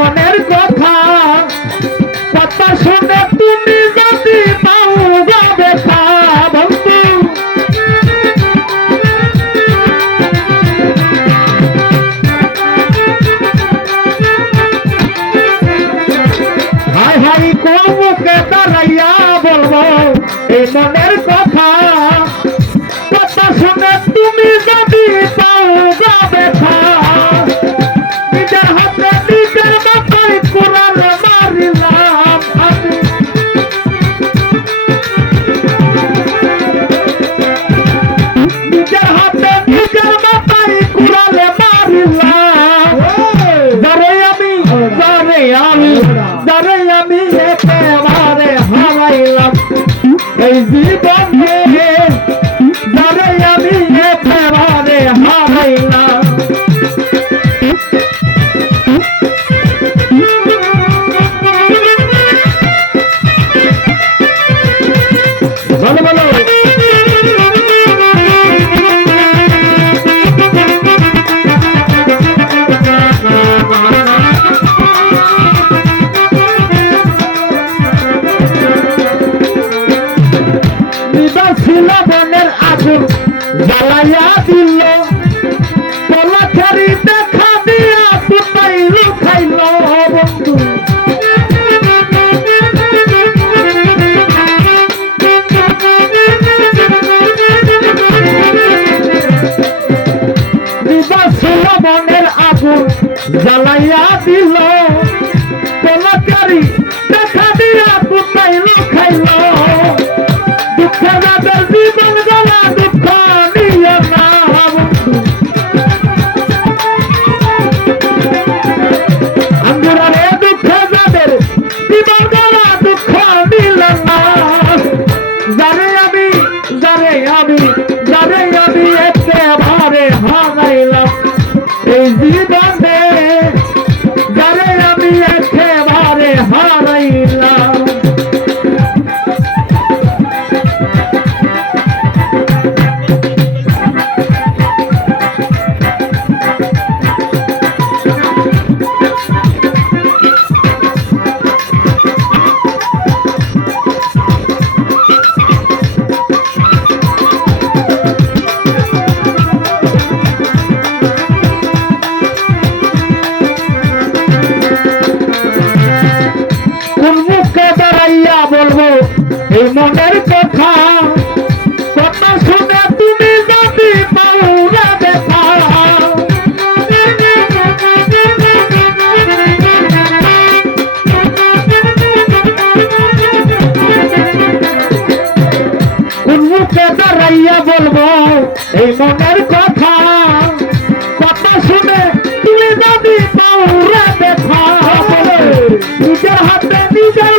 মনের কথা। কথা শুনে তুমি যদি পাও দেখা বন্ধু। হাই হাই কোন মুখে দাঁড়াইয়া বলব, এই মনের কথা জীবনে যারে আমি একেবারে হারাইলাম। ছিল বনের আগুন জ্বালাইয়া দিল। পলাখারি দেখা দিয়া তুতাই লুকাইল বন্ধু। ছিল বনের আগুন জ্বালাইয়া দিল। এই মনের কথা কথা শুনে তুমি যদি পাউরা দেখা কোন মুখে দাঁড়াইয়া বলব, এই মনের কথা কথা শুনে তুমি যদি পাউরা দেখা নিজের হাতে নিজের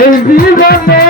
Eles amam.